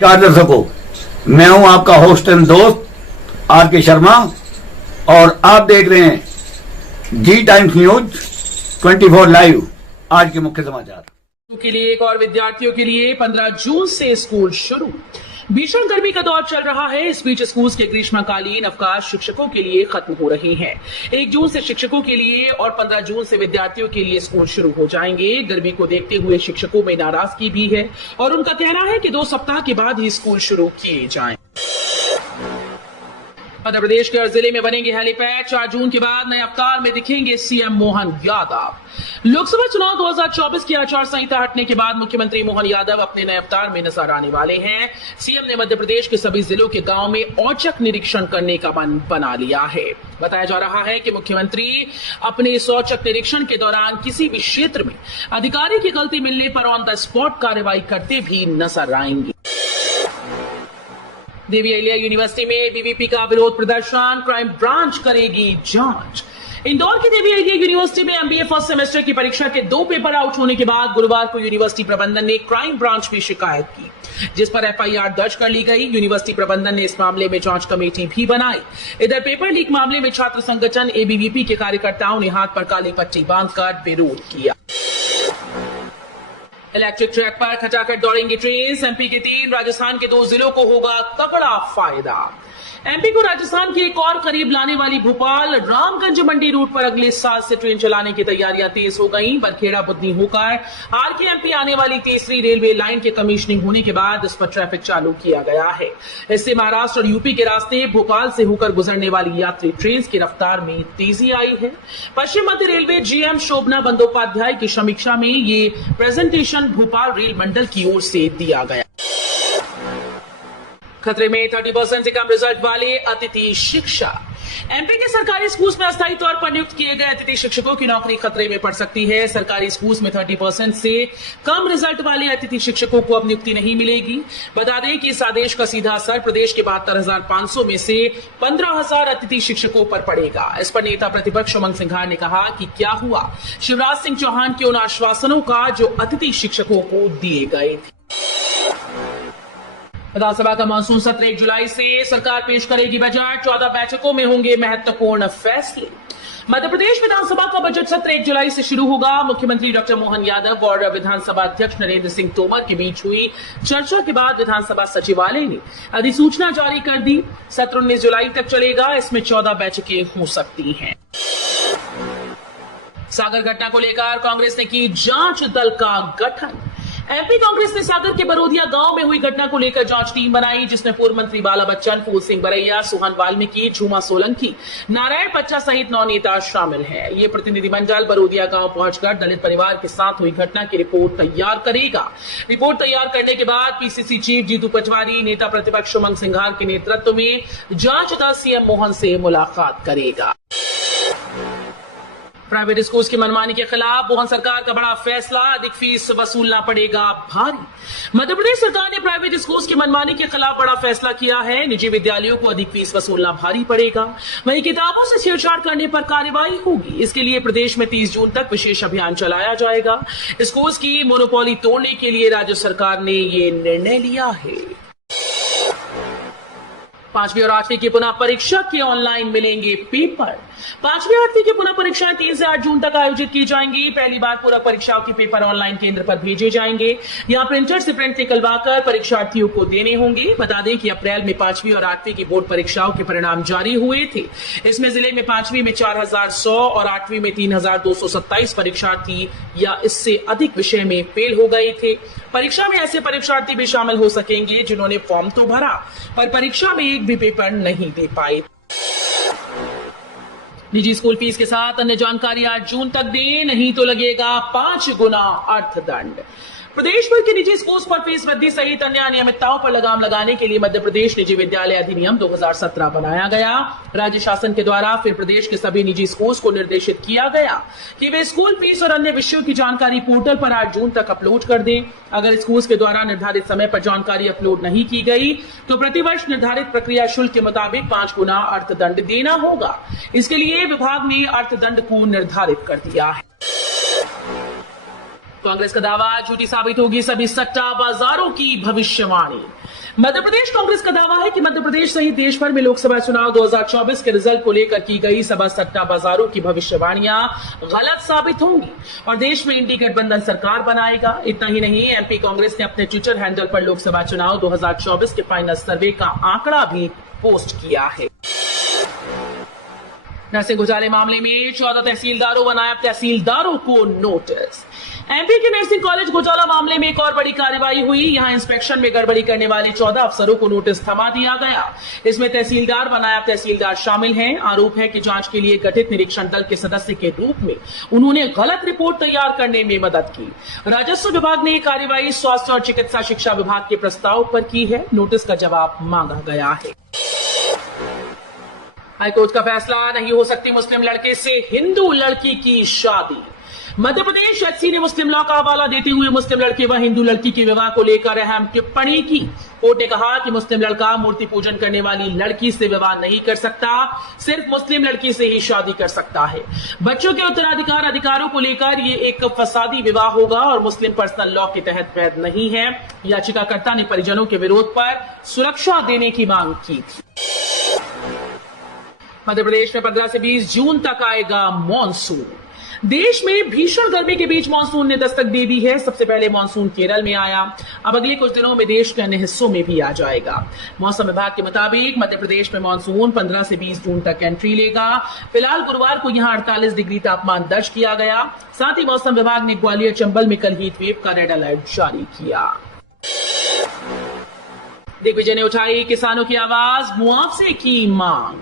नमस्कार दर्शकों, मैं हूं आपका होस्ट एंड दोस्त आर के शर्मा और आप देख रहे हैं जी टाइम्स न्यूज 24 लाइव। आज के मुख्य समाचार के लिए एक और विद्यार्थियों के लिए 15 जून से स्कूल शुरू। भीषण गर्मी का दौर चल रहा है। इस बीच स्कूल के ग्रीष्मकालीन अवकाश शिक्षकों के लिए खत्म हो रहे हैं। 1 जून से शिक्षकों के लिए और 15 जून से विद्यार्थियों के लिए स्कूल शुरू हो जाएंगे। गर्मी को देखते हुए शिक्षकों में नाराजगी भी है और उनका कहना है कि 2 सप्ताह के बाद ही स्कूल शुरू किए जाएं। मध्य प्रदेश के हर जिले में बनेंगे हेलीपैड। 4 जून के बाद नए अवतार में दिखेंगे सीएम मोहन यादव। लोकसभा चुनाव 2024 की आचार संहिता हटने के बाद मुख्यमंत्री मोहन यादव अपने नए अवतार में नजर आने वाले हैं। सीएम ने मध्य प्रदेश के सभी जिलों के गांव में औचक निरीक्षण करने का मन बना लिया है। बताया जा रहा है कि मुख्यमंत्री अपने इस औचक निरीक्षण के दौरान किसी भी क्षेत्र में अधिकारी की गलती मिलने पर ऑन द स्पॉट कार्रवाई करते भी नजर आएंगे। देवी अहिल्या यूनिवर्सिटी में बीवीपी का विरोध प्रदर्शन, क्राइम ब्रांच करेगी जांच। इंदौर की देवी अहिल्या यूनिवर्सिटी में एमबीए फर्स्ट सेमेस्टर की परीक्षा के 2 पेपर आउट होने के बाद गुरुवार को यूनिवर्सिटी प्रबंधन ने क्राइम ब्रांच में शिकायत की, जिस पर एफआईआर दर्ज कर ली गई। यूनिवर्सिटी प्रबंधन ने इस मामले में जांच कमेटी भी बनाई। इधर पेपर लीक मामले में छात्र संगठन एबीवीपी के कार्यकर्ताओं ने हाथ पर काली पट्टी बांधकर विरोध किया। इलेक्ट्रिक ट्रैक पर खचाखच दौड़ेंगी ट्रेन। एमपी के 3, राजस्थान के 2 जिलों को होगा तगड़ा फायदा। एमपी को राजस्थान के एक और करीब लाने वाली भोपाल रामगंज मंडी रूट पर अगले साल से ट्रेन चलाने की तैयारियां तेज हो गई। बरखेड़ा बुधनी होकर आरकेएमपी आने वाली तीसरी रेलवे लाइन के कमीशनिंग होने के बाद इस पर ट्रैफिक चालू किया गया है। इससे महाराष्ट्र और यूपी के रास्ते भोपाल से होकर गुजरने वाली यात्री ट्रेन की रफ्तार में तेजी आई है। पश्चिम मध्य रेलवे जीएम शोभना बंदोपाध्याय की समीक्षा में ये प्रेजेंटेशन भोपाल रेल मंडल की ओर से दिया गया। खतरे में 30% से कम रिजल्ट वाले अतिथि शिक्षा। एमपी के सरकारी स्कूल में अस्थायी तौर पर नियुक्त किए गए अतिथि शिक्षकों की नौकरी खतरे में पड़ सकती है। सरकारी स्कूल में 30% से कम रिजल्ट वाले अतिथि शिक्षकों को अब नियुक्ति नहीं मिलेगी। बता दें कि इस आदेश का सीधा असर प्रदेश के 72,500 में से 15,000 अतिथि शिक्षकों पर पड़ेगा। इस पर नेता प्रतिपक्ष उमंग सिंघार ने कहा कि क्या हुआ शिवराज सिंह चौहान के उन आश्वासनों का जो अतिथि शिक्षकों को दिए गए थे। विधानसभा का मानसून सत्र 1 जुलाई से। सरकार पेश करेगी बजट। 14 बैठकों में होंगे महत्वपूर्ण फैसले। मध्य प्रदेश विधानसभा का बजट सत्र 1 जुलाई से शुरू होगा। मुख्यमंत्री डॉक्टर मोहन यादव और विधानसभा अध्यक्ष नरेंद्र सिंह तोमर के बीच हुई चर्चा के बाद विधानसभा सचिवालय ने अधिसूचना जारी कर दी। सत्र 19 जुलाई तक चलेगा। इसमें 14 बैठकें हो सकती हैं। सागर घटना को लेकर कांग्रेस ने की जांच दल का गठन। एमपी कांग्रेस ने सागर के बरोदिया गांव में हुई घटना को लेकर जांच टीम बनाई, जिसमें पूर्व मंत्री बाला बच्चन, फूल सिंह बरैया, सुहन वाल्मीकि, झूमा सोलंकी, नारायण पच्चा सहित 9 नेता शामिल हैं। ये प्रतिनिधिमंडल बरोदिया गांव पहुंचकर दलित परिवार के साथ हुई घटना की रिपोर्ट तैयार करेगा। रिपोर्ट तैयार करने के बाद पीसीसी चीफ जीतू पटवारी, नेता प्रतिपक्ष उमंग सिंघार के नेतृत्व में जांच दल सीएम मोहन से मुलाकात करेगा। प्राइवेट स्कूल की मनमानी के खिलाफ मोहन सरकार का बड़ा फैसला, अधिक फीस वसूलना पड़ेगा भारी। मध्य प्रदेश सरकार ने प्राइवेट स्कूल की मनमानी के खिलाफ बड़ा फैसला किया है। निजी विद्यालयों को अधिक फीस वसूलना भारी पड़ेगा। वहीं किताबों से छेड़छाड़ करने पर कार्रवाई होगी। इसके लिए प्रदेश में 30 जून तक विशेष अभियान चलाया जाएगा। स्कूल की मोनोपोली तोड़ने के लिए राज्य सरकार ने ये निर्णय लिया है। 5वीं और 8वीं की पुनः परीक्षा के ऑनलाइन मिलेंगे पेपर। 5वीं और 8वीं की पुनः परीक्षाएं 3 से 8 जून तक आयोजित की जाएंगी। पहली बार पूरक परीक्षाओं के पेपर ऑनलाइन केंद्र पर भेजे जाएंगे। यहां प्रिंटर से प्रिंट निकलवाकर परीक्षार्थियों को देने होंगे। बता दें कि अप्रैल में 5वीं और 8वीं की बोर्ड परीक्षाओं के परिणाम जारी हुए थे। इसमें जिले में 5वीं में 4,100 और 8वीं में 3,227 परीक्षार्थी या इससे अधिक विषय में फेल हो गए थे। परीक्षा में ऐसे परीक्षार्थी भी शामिल हो सकेंगे जिन्होंने फॉर्म तो भरा पर परीक्षा में एक भी पेपर नहीं दे पाए। निजी स्कूल फीस के साथ अन्य जानकारी 8 जून तक दें, नहीं तो लगेगा 5 गुना अर्थदंड। प्रदेश भर के निजी स्कूल पर फीस वृद्धि सहित अन्य अनियमितताओं पर लगाम लगाने के लिए मध्य प्रदेश निजी विद्यालय अधिनियम 2017 बनाया गया। राज्य शासन के द्वारा फिर प्रदेश के सभी निजी स्कूल को निर्देशित किया गया कि वे स्कूल फीस और अन्य विषयों की जानकारी पोर्टल पर 8 जून तक अपलोड कर दें। अगर स्कूल के द्वारा निर्धारित समय पर जानकारी अपलोड नहीं की गई तो प्रतिवर्ष निर्धारित प्रक्रिया शुल्क के मुताबिक 5 गुना अर्थदंड देना होगा। इसके लिए विभाग ने अर्थदंड को निर्धारित कर दिया है। कांग्रेस का दावा, झूठी साबित होगी सभी सट्टा बाजारों की भविष्यवाणी। मध्य प्रदेश कांग्रेस का दावा है कि मध्य प्रदेश सहित देश भर में लोकसभा चुनाव 2024 के रिजल्ट को लेकर की गई सभी सट्टा बाजारों की भविष्यवाणियां गलत साबित होंगी और देश में इंडी गठबंधन सरकार बनाएगा। इतना ही नहीं, एमपी कांग्रेस ने अपने ट्विटर हैंडल पर लोकसभा चुनाव 2024 के फाइनल सर्वे का आंकड़ा भी पोस्ट किया है। नरसिंह घोटाले मामले में 14 तहसीलदारों व नायब तहसीलदारों को नोटिस। एमपी के नरसिंह कॉलेज घोटाला मामले में एक और बड़ी कार्रवाई हुई। यहां इंस्पेक्शन में गड़बड़ी करने वाले 14 अफसरों को नोटिस थमा दिया गया। इसमें तहसीलदार व नायब तहसीलदार शामिल हैं। आरोप है कि जांच के लिए गठित निरीक्षण दल के सदस्य के रूप में उन्होंने गलत रिपोर्ट तैयार करने में मदद की। राजस्व विभाग ने यह कार्रवाई स्वास्थ्य और चिकित्सा शिक्षा विभाग के प्रस्ताव पर की है। नोटिस का जवाब मांगा गया है। हाईकोर्ट का फैसला, नहीं हो सकती मुस्लिम लड़के से हिंदू लड़की की शादी। मध्य प्रदेश एचसी ने मुस्लिम लॉ का हवाला देते हुए मुस्लिम लड़के व हिंदू लड़की के विवाह को लेकर अहम टिप्पणी की। कोर्ट ने कहा कि मुस्लिम लड़का मूर्ति पूजन करने वाली लड़की से विवाह नहीं कर सकता, सिर्फ मुस्लिम लड़की से ही शादी कर सकता है। बच्चों के उत्तराधिकार अधिकारों को लेकर ये एक फसादी विवाह होगा और मुस्लिम पर्सनल लॉ के तहत वैध नहीं है। याचिकाकर्ता ने परिजनों के विरोध पर सुरक्षा देने की मांग की थी। मध्य प्रदेश में 15 से 20 जून तक आएगा मॉनसून। देश में भीषण गर्मी के बीच मानसून ने दस्तक दे दी है। सबसे पहले मानसून केरल में आया, अब अगले कुछ दिनों में देश के अन्य हिस्सों में भी आ जाएगा। मौसम विभाग के मुताबिक मध्य प्रदेश में मानसून 15 से 20 जून तक एंट्री लेगा। फिलहाल गुरुवार को यहां 48 डिग्री तापमान दर्ज किया गया। साथ ही मौसम विभाग ने ग्वालियर चंबल में कल हीट वेव का रेड अलर्ट जारी किया। दिग्विजय ने उठाई किसानों की आवाज, मुआवजे की मांग।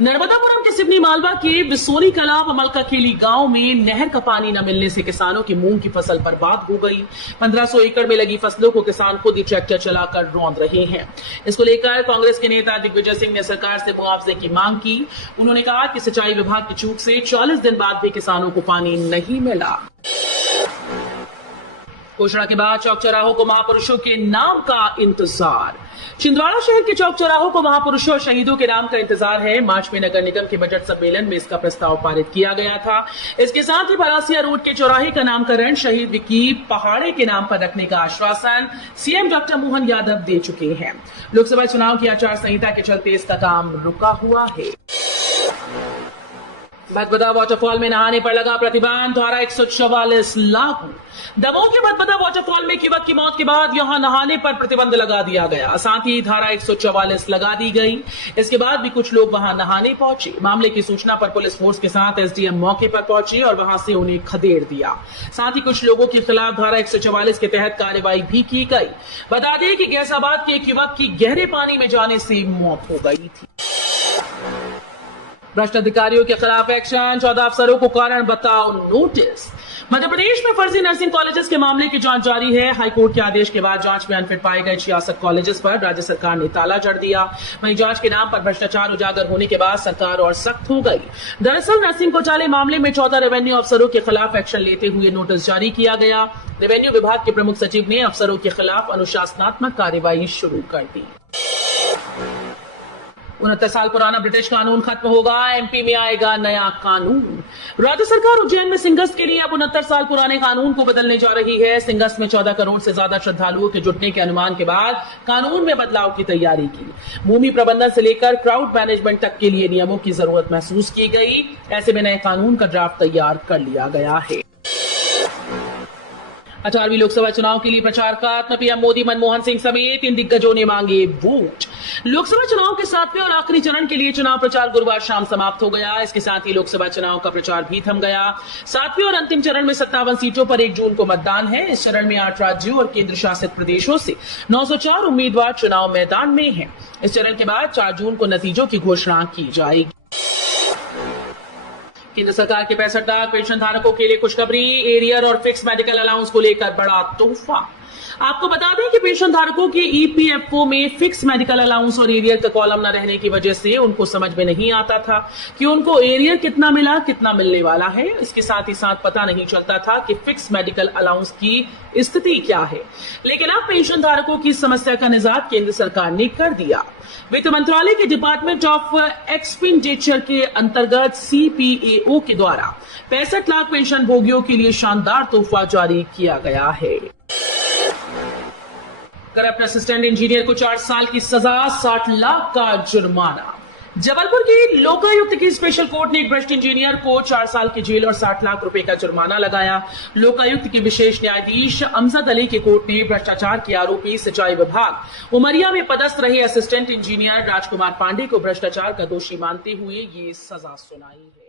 नर्मदापुरम के सिवनी मालवा के बिसोनी कला व मलकाखेली गांव में नहर का पानी न मिलने से किसानों की मूंग की फसल बर्बाद हो गई। 1500 एकड़ में लगी फसलों को किसान खुद ही ट्रैक्टर चलाकर रौंद रहे हैं। इसको लेकर कांग्रेस के नेता दिग्विजय सिंह ने सरकार से मुआवजे की मांग की। उन्होंने कहा कि सिंचाई विभाग की चूक से 40 दिन बाद भी किसानों को पानी नहीं मिला। घोषणा के बाद चौक चौराहों को महापुरुषों के नाम का इंतजार। छिंदवाड़ा शहर के चौक चौराहों को महापुरुषों और शहीदों के नाम का इंतजार है। मार्च में नगर निगम के बजट सम्मेलन में इसका प्रस्ताव पारित किया गया था। इसके साथ ही परासिया रोड के चौराहे का नामकरण शहीद विकी पहाड़े के नाम पर रखने का आश्वासन सीएम डॉक्टर मोहन यादव दे चुके हैं। लोकसभा चुनाव की आचार संहिता के चलते इसका काम रुका हुआ है। भदभदा वाटरफॉल में नहाने पर लगा प्रतिबंध, धारा 144 लागू। दमोह के भदभदा वाटरफॉल में युवक की मौत के बाद यहां नहाने पर प्रतिबंध लगा दिया गया। साथ ही धारा 144 लगा दी गई। इसके बाद भी कुछ लोग वहां नहाने पहुंचे। मामले की सूचना पर पुलिस फोर्स के साथ एसडीएम मौके पर पहुंचे और वहां से उन्हें खदेड़ दिया। साथ ही कुछ लोगों के खिलाफ धारा 144 के तहत कार्रवाई भी की गई। बता दें कि गैसाबाद के एक युवक की गहरे पानी में जाने से मौत हो गई थी। भ्रष्ट अधिकारियों के खिलाफ एक्शन, 14 अफसरों को कारण बताओ नोटिस। मध्य प्रदेश में फर्जी नर्सिंग कॉलेजेस के मामले की जांच जारी है। हाईकोर्ट के आदेश के बाद जांच में अनफिट पाए गए 66 कॉलेजेस पर राज्य सरकार ने ताला जड़ दिया। वहीं जांच के नाम पर भ्रष्टाचार उजागर होने के बाद सरकार और सख्त हो गई। दरअसल नर्सिंग घोटाले मामले में 14 रेवेन्यू अफसरों के खिलाफ एक्शन लेते हुए नोटिस जारी किया गया। रेवेन्यू विभाग के प्रमुख सचिव ने अफसरों के खिलाफ अनुशासनात्मक कार्रवाई शुरू कर दी। 69 साल पुराना ब्रिटिश कानून खत्म होगा, एमपी में आएगा नया कानून। राज्य सरकार उज्जैन में सिंगस्त के लिए अब 69 साल पुराने कानून को बदलने जा रही है। सिंगस्त में 14 करोड़ से ज्यादा श्रद्धालुओं के जुटने के अनुमान के बाद कानून में बदलाव की तैयारी की। भूमि प्रबंधन से लेकर क्राउड मैनेजमेंट तक के लिए नियमों की जरूरत महसूस की गई। ऐसे में नए कानून का ड्राफ्ट तैयार कर लिया गया है। 18वीं लोकसभा चुनाव के लिए प्रचार खत्म। पीएम मोदी, मनमोहन सिंह समेत इन दिग्गजों ने मांगे वोट। लोकसभा चुनाव के 7वें और आखिरी चरण के लिए चुनाव प्रचार गुरुवार शाम समाप्त हो गया। इसके साथ ही लोकसभा चुनाव का प्रचार भी थम गया। 7वें और अंतिम चरण में 57 सीटों पर 1 जून को मतदान है। इस चरण में 8 राज्यों और केंद्र शासित प्रदेशों से 904 उम्मीदवार चुनाव मैदान में हैं। इस चरण के बाद 4 जून को नतीजों की घोषणा की जाएगी। केंद्र सरकार के 65 लाख पेंशन धारकों के लिए खुशखबरी। एरियर और फिक्स मेडिकल अलाउंस को लेकर बड़ा तोहफा। आपको बता दें कि पेंशन धारकों के ईपीएफओ में फिक्स मेडिकल अलाउंस और एरियर का कॉलम न रहने की वजह से उनको समझ में नहीं आता था कि उनको एरियर कितना मिला, कितना मिलने वाला है। इसके साथ ही साथ पता नहीं चलता था कि फिक्स मेडिकल अलाउंस की स्थिति क्या है। लेकिन अब पेंशन धारकों की समस्या का निजात केंद्र सरकार ने कर दिया। वित्त मंत्रालय के डिपार्टमेंट ऑफ एक्सपेंडिचर के अंतर्गत सीपीएओ के द्वारा 65 लाख पेंशन भोगियों के लिए शानदार तोहफा जारी किया गया है। करप्ट असिस्टेंट इंजीनियर को 4 साल की सजा, 60 लाख का जुर्माना। जबलपुर की लोकायुक्त की स्पेशल कोर्ट ने एक भ्रष्ट इंजीनियर को 4 साल की जेल और 60 लाख रुपए का जुर्माना लगाया। लोकायुक्त के विशेष न्यायाधीश अमजद अली की कोर्ट ने भ्रष्टाचार के आरोपी सिंचाई विभाग उमरिया में पदस्थ रहे असिस्टेंट इंजीनियर राजकुमार पांडे को भ्रष्टाचार का दोषी मानते हुए ये सजा सुनाई है।